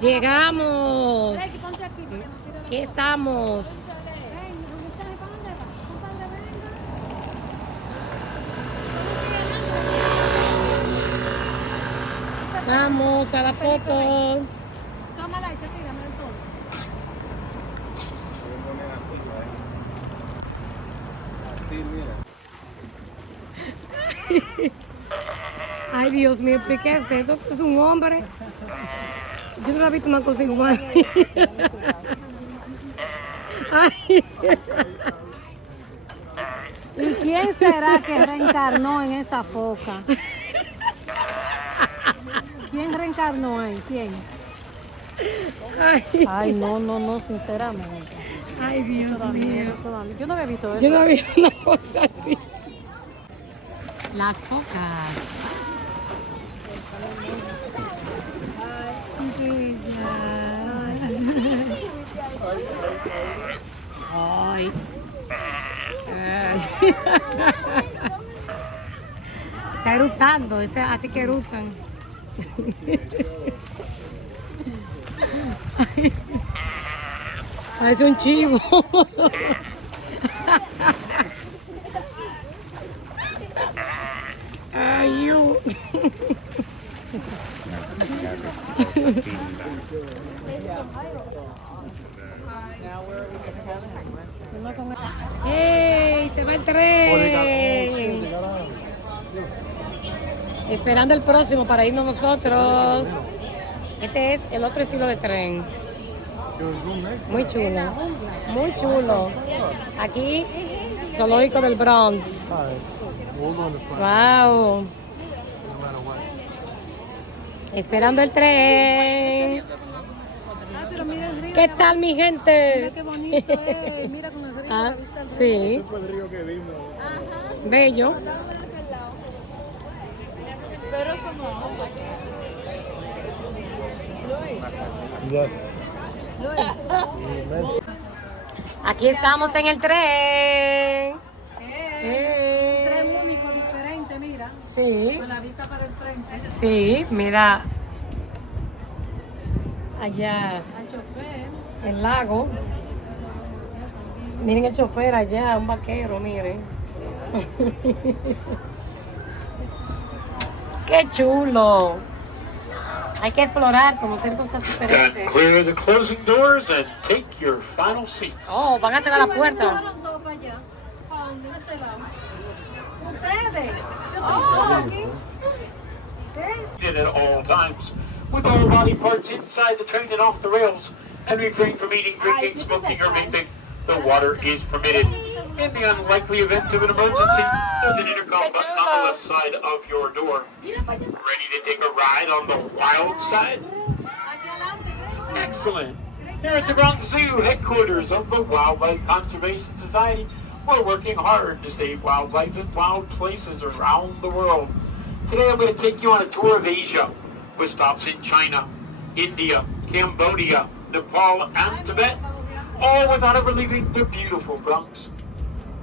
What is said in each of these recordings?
Llegamos. Aquí estamos. Vamos a la foto. Tómala y tírame entonces. Así, mira. Ay, Dios mío, ¿qué es esto? Es un hombre. Yo no he visto una cosa igual. Ay. ¿Y quién será que reencarnó en esa foca? ¿Quién reencarnó ahí? ¿Quién? Ay, no, sinceramente. Ay, Dios mío. Yo no había visto eso. Yo no había una cosa así. Las focas. Ay. Está eructando, así que eructan. Es un chivo. Ay, yo. ¡Ey! Se va el tren. Esperando el próximo para irnos nosotros. Este es el otro estilo de tren. Muy chulo. Muy chulo. Aquí, zoológico del Bronx. Wow. Esperando el tren. ¿Qué tal, mi gente? Mira qué bonito es. Mira con el río, Ah, la vista al río. sí. Este fue el río que vimos. Bello. Pero eso no. Yes. Aquí estamos en el tren. Un tren único, diferente, mira. Sí, Con la vista para el frente. sí, mira. Allá Al chofer. el lago. Miren el chofer allá, un vaquero, miren. ¡Qué chulo! Hay que explorar, conocer cosas diferentes. Clear the closing doors and take your final seats. Oh, van a cerrar la puerta. Fueron dos para allá. ¿Para dónde? ¿A ese lado? Ustedes. Yo estoy sola aquí. ¿Qué? At all times, with all body parts inside the train and off the rails, and refrain from eating, drinking, smoking, or vaping. The water is permitted. In the unlikely event of an emergency, there's an intercom button on the left side of your door. Ready to take a ride on the wild side? Excellent. Here at the Bronx Zoo, headquarters of the Wildlife Conservation Society, we're working hard to save wildlife in wild places around the world. Today I'm going to take you on a tour of Asia, with stops in China, India, Cambodia, Nepal, and Tibet, all without ever leaving the beautiful Bronx.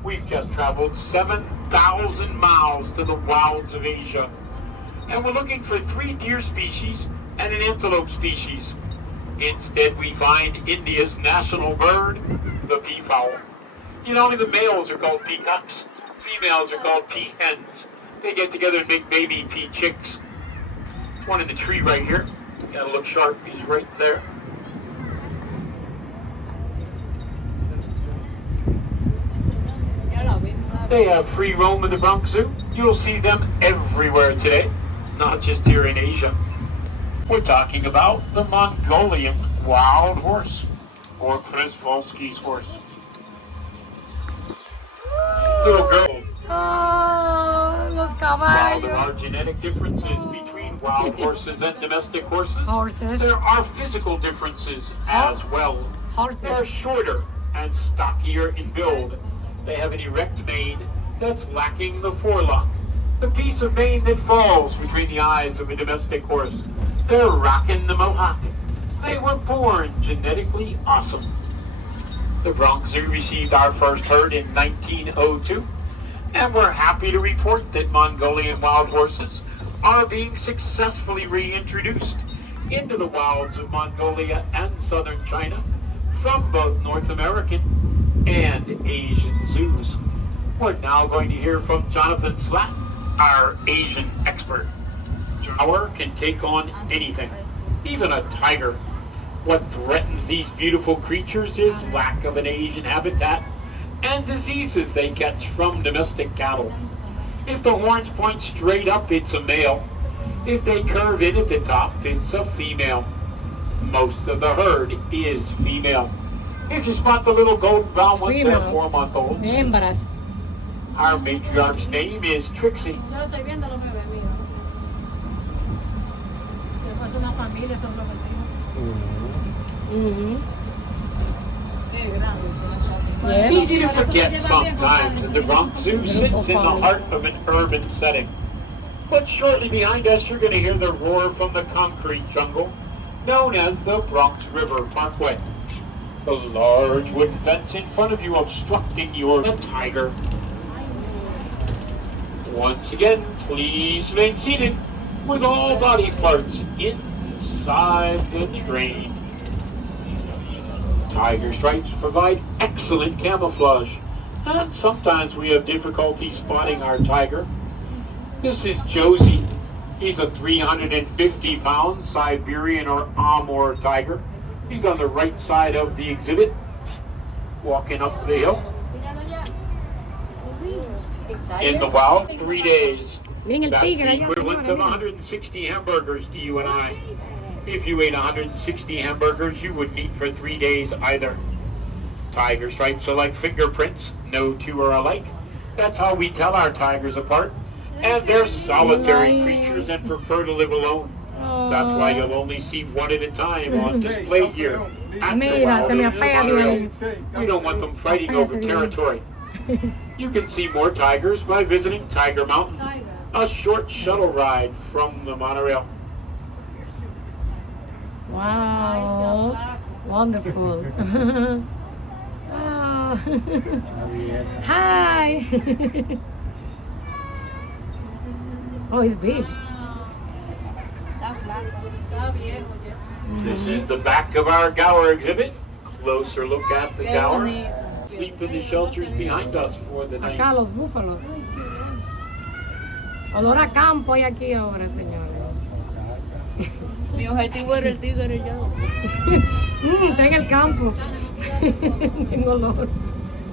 We've just traveled 7,000 miles to the wilds of Asia, and we're looking for 3 deer species and an antelope species. Instead, we find India's national bird, the peafowl. You know, only the males are called peacocks. Females are called peahens. They get together and make baby pea chicks. One in the tree right here. Gotta look sharp, he's right there. They have free roam in the Bronx Zoo. You'll see them everywhere today, not just here in Asia. We're talking about the Mongolian wild horse, or Przewalski's horse. Little girl. Oh, los While there caballos. are genetic differences between wild horses and domestic horses, Horses. there are physical differences as well. Horses. They are shorter and stockier in build. They have an erect mane that's lacking the forelock, the piece of mane that falls between the eyes of a domestic horse. They're rocking the mohawk. They were born genetically awesome. The Bronx Zoo received our first herd in 1902, and we're happy to report that Mongolian wild horses are being successfully reintroduced into the wilds of Mongolia and southern China from both North American and Asian zoos. We're now going to hear from Jonathan Slatt, our Asian expert. Power can take on anything, even a tiger. What threatens these beautiful creatures is lack of an Asian habitat and diseases they catch from domestic cattle. If the horns point straight up, it's a male. If they curve in at the top, it's a female. Most of the herd is female. If you spot the little golden brown ones, they're 4-month-olds. Hembras. Our matriarch's name is Trixie. Yo lo estoy viendo los bebés, mira. Después una familia, son los vecinos. Qué grandes son esos. It's easy to forget sometimes that the Bronx Zoo sits in the heart of an urban setting. But shortly behind us, you're going to hear the roar from the concrete jungle, known as the Bronx River Parkway. The large wooden fence in front of you obstructing your tiger. Once again, please remain seated with all body parts inside the train. Tiger stripes provide excellent camouflage, and sometimes we have difficulty spotting our tiger. This is Josie. He's a 350-pound Siberian or Amur tiger. He's on the right side of the exhibit, walking up the hill. In the wild, 3 days. That's the equivalent of 160 hamburgers to you and I. If you ate 160 hamburgers, you wouldn't eat for 3 days either. Tiger stripes are like fingerprints. No two are alike. That's how we tell our tigers apart. And they're solitary creatures and prefer to live alone. That's why you'll only see one at a time on display here. At the Wild Monorail. We don't want them fighting over territory. You can see more tigers by visiting Tiger Mountain, a short shuttle ride from the monorail. Wow, wonderful. Oh. Hi. Oh, he's big. This is the back of our Gower exhibit. Closer look at the Gower. Sleep in the shelters behind us for the night. Acá los búfalos. Olor a campo hay aquí ahora, señores. Mi objetivo era el tigre ya. Está en el campo. En olor.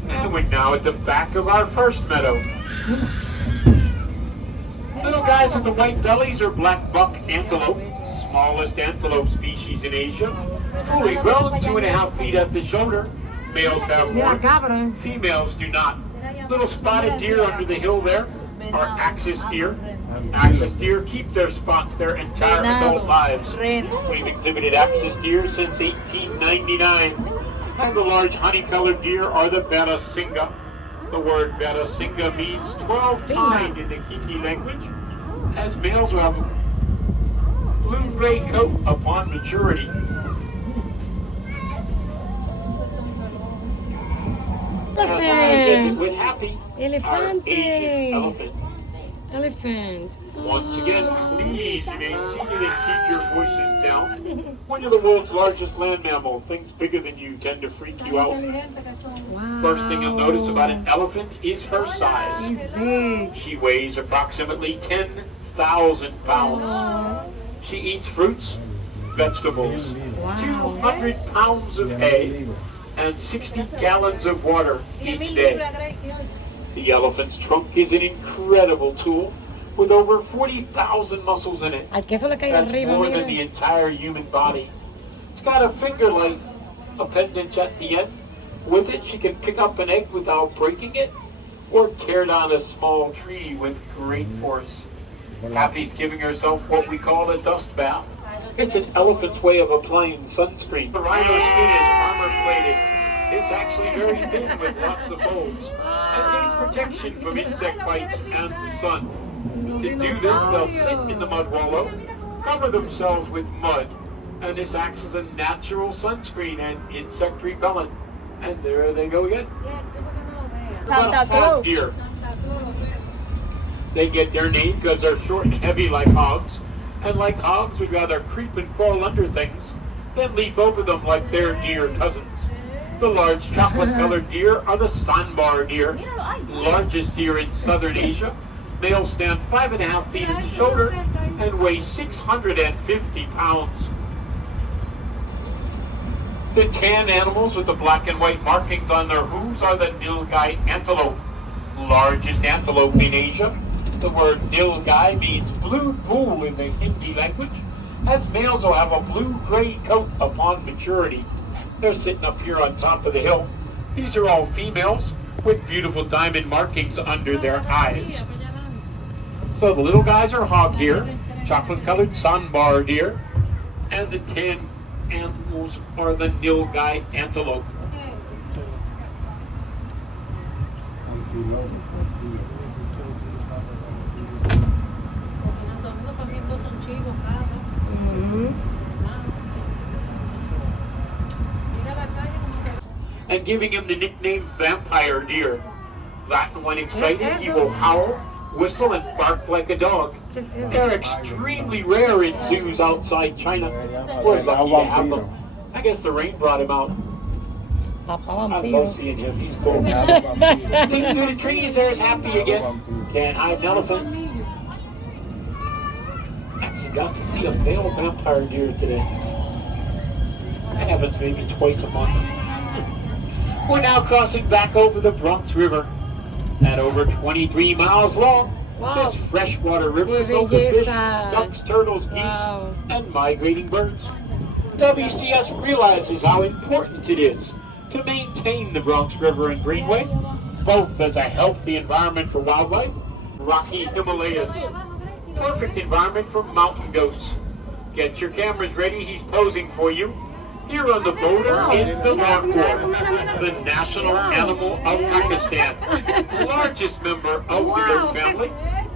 And we're now at the back of our first meadow. Little guys with the white bellies are black buck antelope, smallest antelope species in Asia. Fully grown, 2.5 feet at the shoulder. Males have horns, females do not. Little spotted deer under the hill there are axis deer. Axis deer keep their spots their entire adult lives. We've exhibited axis deer since 1899. And the large honey-colored deer are the Betasinga. The word Betasinga means 12-tined in the Kiki language, as males will have a blue-gray coat upon maturity. Elephant. With Happy, our Elefante. Asian elephant. Elephant. Once again, please remain seated and keep your voices down. When you're the world's largest land mammal, things bigger than you tend to freak you out. Wow. First thing you'll notice about an elephant is her size. He's big. She weighs approximately 10,000 pounds. She eats fruits, vegetables, 200 pounds of hay, and 60 gallons of water each day. The elephant's trunk is an incredible tool with over 40,000 muscles in it. Al queso le cae That's arriba, more than mira. the entire human body. It's got a finger-like appendage at the end. With it, she can pick up an egg without breaking it, or tear down a small tree with great force. Happy's giving herself what we call a dust bath. It's an elephant's way of applying sunscreen. The rhino's skin is armor-plated. It's actually very thin with lots of folds, and needs protection from insect bites and the sun. To do this, they'll sit in the mud wallow, cover themselves with mud, and this acts as a natural sunscreen and insect repellent. And there they go again. Santa Claus. Deer. They get their name because they're short and heavy like hogs. and like hogs would rather creep and crawl under things than leap over them like their deer cousins. The large chocolate-colored deer are the sandbar deer, largest deer in southern Asia. Males stand 5.5 feet at the shoulder and weigh 650 pounds. The tan animals with the black and white markings on their hooves are the nilgai antelope, largest antelope in Asia. The word nilgai means blue bull in the Hindi language, as males will have a blue-gray coat upon maturity. They're sitting up here on top of the hill. These are all females with beautiful diamond markings under their eyes. So the little guys are hog deer, chocolate-colored sandbar deer, and the tan animals are the nilgai antelope. And giving him the nickname vampire deer. That when excited, he will howl, whistle, and bark like a dog. They're extremely rare in zoos outside China. We're lucky to have them. I guess the rain brought him out. I love seeing him. He's cool. Looking through the trees, there's Happy again. Can't hide an elephant. Actually got to see a male vampire deer today. That happens maybe twice a month. We're now crossing back over the Bronx River. At over 23 miles long, this freshwater river is home to fish, ducks, turtles, geese, and migrating birds. WCS realizes how important it is to maintain the Bronx River and Greenway, both as a healthy environment for wildlife, rocky Himalayas, perfect environment for mountain goats. Get your cameras ready, he's posing for you. Here on the border is the narwhal, the national animal of Pakistan, largest member of the goat family,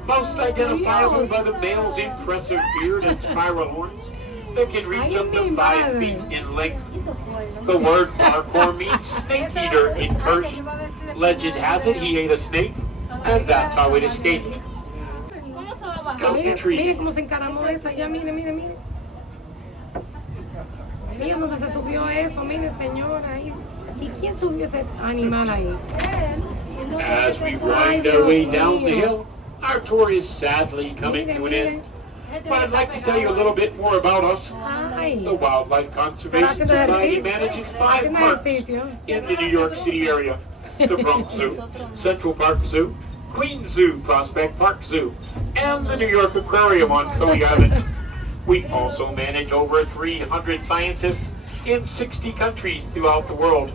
most identifiable by the male's impressive beard and spiral horns that can reach up to 5 feet in length. The word markhor means snake eater in Persian. Legend has it he ate a snake, and that's how it escaped. Goat tree. Mire cómo se encaramó esa ya, mire, mire, mire. Mira dónde se subió eso, mire señora ahí. ¿Y quién subió ese animal ahí? As we wind our way down the hill, our tour is sadly coming to an end. But I'd like to tell you a little bit more about us. The Wildlife Conservation Society manages 5 parks in the New York City area. The Bronx Zoo, Central Park Zoo, Queens Zoo, Prospect Park Zoo, and the New York Aquarium on Coney Island. We also manage over 300 scientists in 60 countries throughout the world.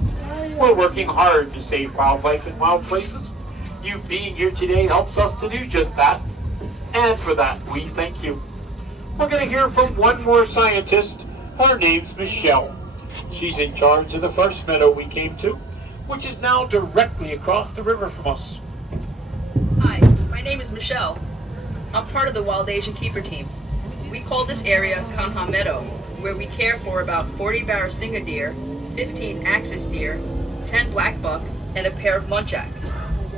We're working hard to save wildlife in wild places. You being here today helps us to do just that. And for that, we thank you. We're going to hear from one more scientist. Her name's Michelle. She's in charge of the first meadow we came to, which is now directly across the river from us. Hi, my name is Michelle. I'm part of the Wild Asian Keeper team. We call this area Kanha Meadow, where we care for about 40 Barasingha deer, 15 axis deer, 10 black buck, and a pair of muntjac.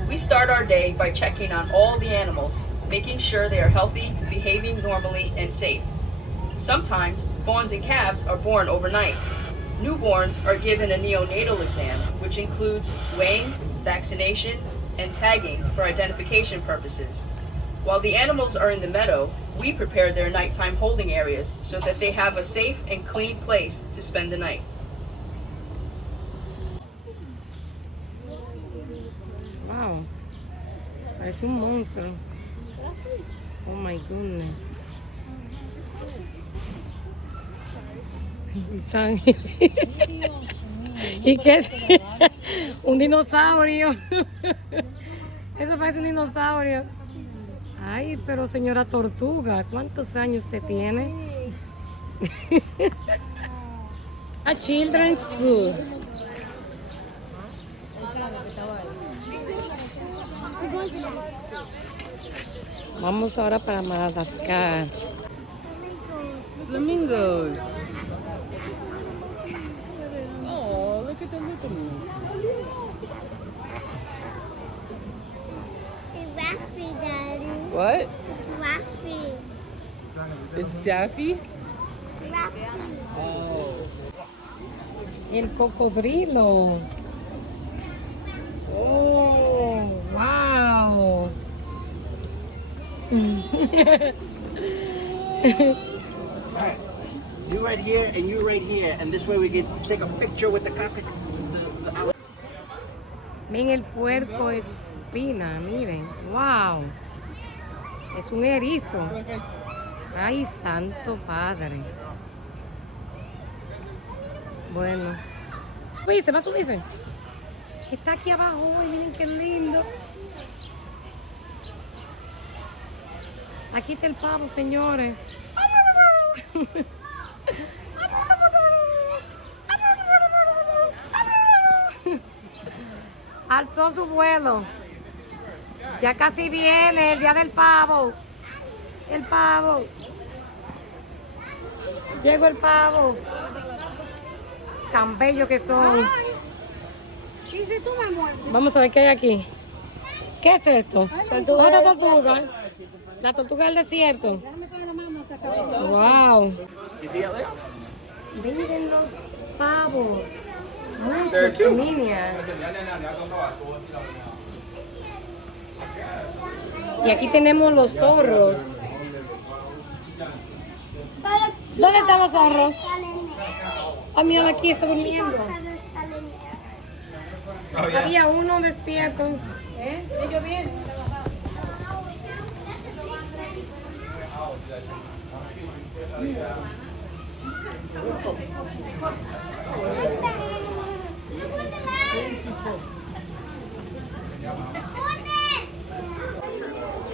We start our day by checking on all the animals, making sure they are healthy, behaving normally, and safe. Sometimes, fawns and calves are born overnight. Newborns are given a neonatal exam, which includes weighing, vaccination, and tagging for identification purposes. While the animals are in the meadow, we prepare their nighttime holding areas so that they have a safe and clean place to spend the night. Wow, parece un monstruo. Oh my goodness. ¿Y qué es? Un dinosaurio. Eso parece un dinosaurio. Ay, pero señora tortuga, ¿cuántos años usted tiene? A children's food. Vamos ahora para Madagascar. Flamingos. Oh, look at the little ones. It's Raffy, Daddy. What? It's Raffy. It's Daffy? El cocodrilo. Oh, wow. You right here and you right here, and this way we can take a picture with the cockatoo. Miren el puerco espina, miren. Wow. Es un erizo. Ay, santo padre. Bueno. Subirse, va a subirse. Está aquí abajo, ay, miren qué lindo. Aquí está el pavo, señores. Alzó su vuelo. Ya casi viene el día del pavo. El pavo. Llegó el pavo. Tan bello que son. ¿Y si tú me muerdes? Vamos a ver qué hay aquí. ¿Qué es esto? Otra tortuga. La tortuga del desierto. Déjame poner la mano hasta acá. Wow. Miren los pavos. Muchos, niñas. Y aquí tenemos los zorros. ¿Dónde están los zorros? Ah, mira, aquí está durmiendo. Había uno despierto. Ellos vienen.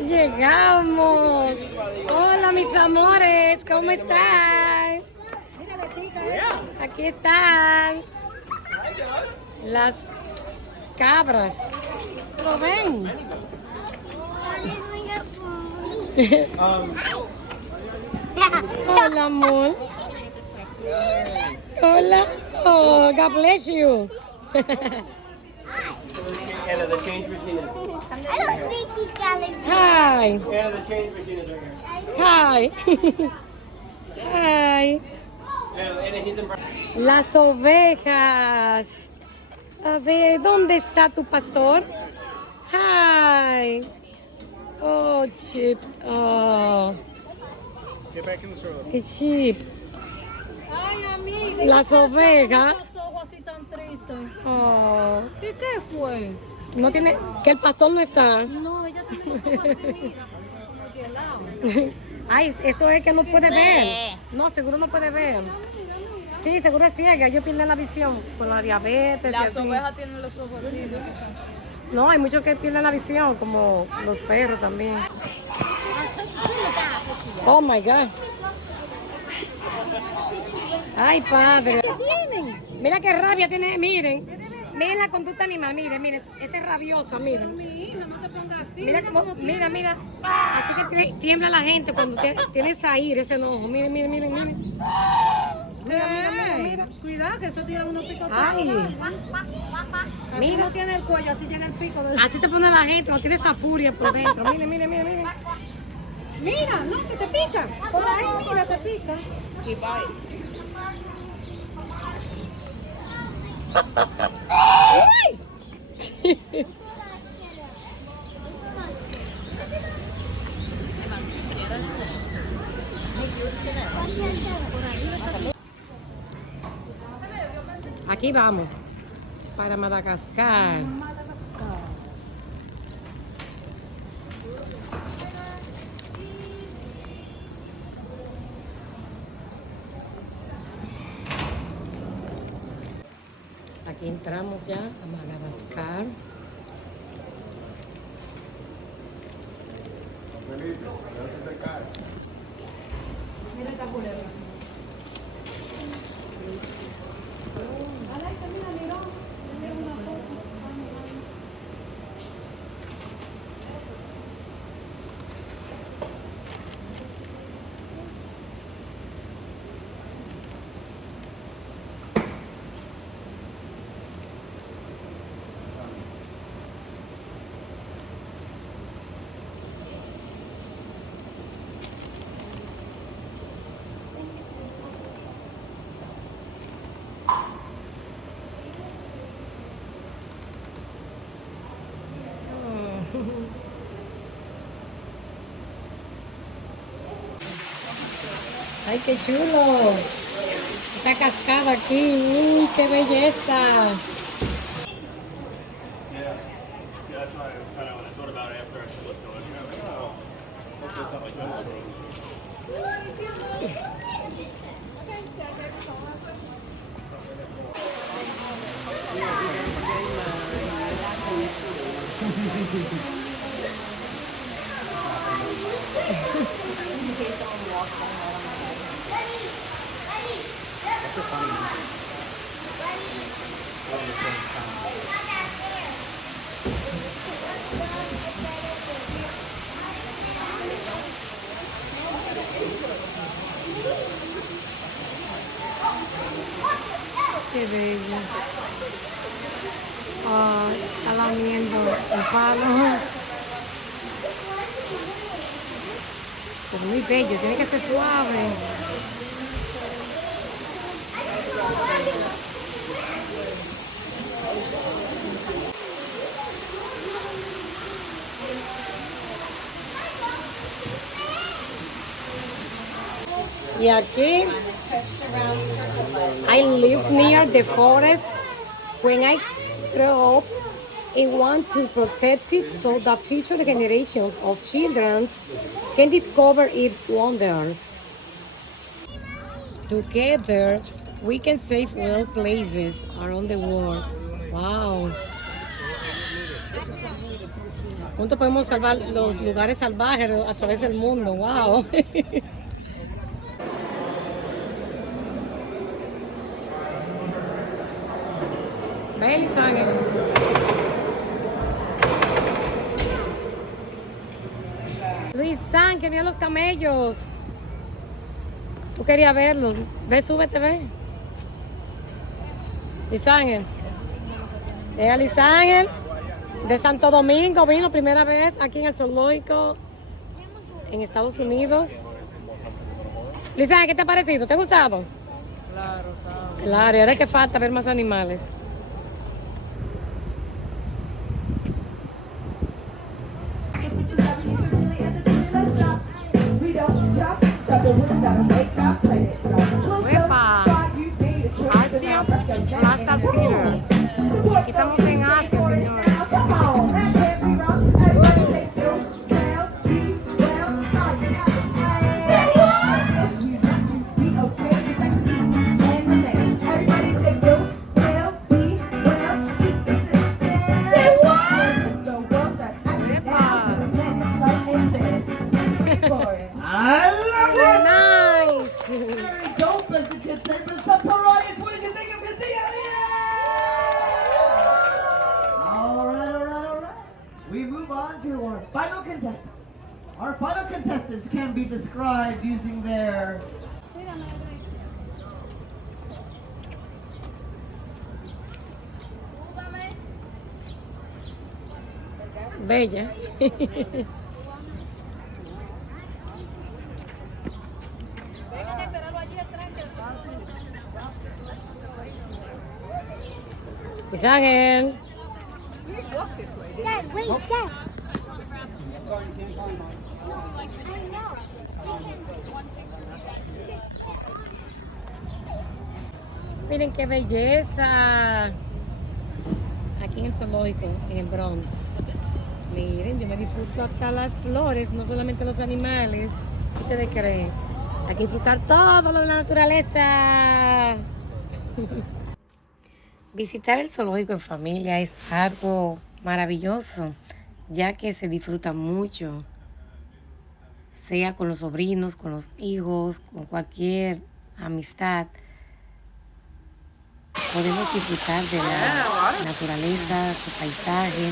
Llegamos. Hola, mis amores, ¿cómo están? Aquí están las cabras. ¿Lo ven? Hola, amor. Hola. Oh, God bless you. Anna, the change machine is. I don't think he's gonna be. Hi. Anna, the change machine is right here. Hi. Hi. Anna, he's in. Las ovejas. A ver, ¿dónde está tu pastor? Hi. Oh, Chip. Oh, Get back in the stroller. qué Chip. Ay, amiga. Las ovejas. Los ojos así tan tristes. Oh, ¿Y qué fue? no tiene, que el pastor no está. No, ella tiene los ojos así. Mira, Ay, eso es que no puede ver. No, seguro no puede ver. Sí, seguro es ciega. Ellos pierden la visión con la diabetes. Las y así. ovejas tienen los ojos así, ¿no? No, hay muchos que pierden la visión, como los perros también. Oh my God. Ay, padre. Mira qué rabia tiene, miren. Miren la conducta animal, miren, ese es rabioso, miren. mi hija, no te pongas así. Mira, mira. Así que tiembla la gente cuando tiene esa ira, ese enojo. Miren. Mira. Cuidado, que eso tiene unos picos. Ay, Así mira. no tiene el cuello, así llega el pico. Así te pone la gente, no tiene esa furia por dentro. Miren. Mira, no, que te pica. Por ahí, mira, te pica. Y bye. Aquí vamos, para Madagascar. Aquí entramos ya a Madagascar. Mira esta culebra. ¡Ay, qué chulo! Esta cascada aquí, ¡uy, qué belleza! That's why when I thought about it after I said let's go in here, I was like, oh, hopefully something like that sort of. ¡Qué bello! ¡Ay, está lamiendo el palo! Es muy bello, tiene que ser suave. Y aquí, I live near the forest. When I grow up, I want to protect it so that future generations of children can discover its wonders. Together, we can save wild places around the world. Wow. Juntos podemos salvar los lugares salvajes a través del mundo. Wow. Ven, Lisange. Lisange, mira los camellos. Tú querías verlos. Ve, súbete, ve. Lisange. Lisange de Santo Domingo vino primera vez aquí en el zoológico en Estados Unidos. Lisange, ¿qué te ha parecido? ¿Te ha gustado? Claro, claro. Claro, y ahora es que falta ver más animales. ¡Epa! Asia, Plaza Theater. Aquí estamos en Asia, señores. Our final contestants can be described using their Bella. Isangel. Dad, wait, Dad. Miren qué belleza. Aquí en el zoológico, en el Bronx. Miren, yo me disfruto hasta las flores, no solamente los animales. ¿Qué ustedes creen? Hay que disfrutar todo lo de la naturaleza. Visitar el zoológico en familia es algo maravilloso, ya que se disfruta mucho, sea con los sobrinos, con los hijos, con cualquier amistad. Podemos disfrutar de la naturaleza, su paisaje,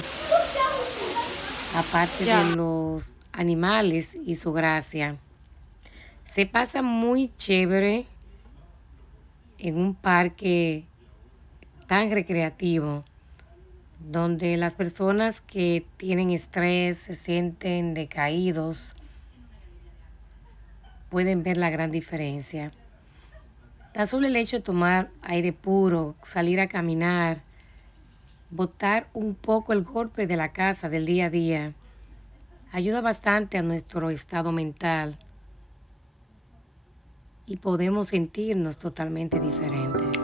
aparte de los animales y su gracia. Se pasa muy chévere en un parque tan recreativo, donde las personas que tienen estrés, se sienten decaídos, pueden ver la gran diferencia. Tan solo el hecho de tomar aire puro, salir a caminar, botar un poco el golpe de la casa del día a día, ayuda bastante a nuestro estado mental y podemos sentirnos totalmente diferentes.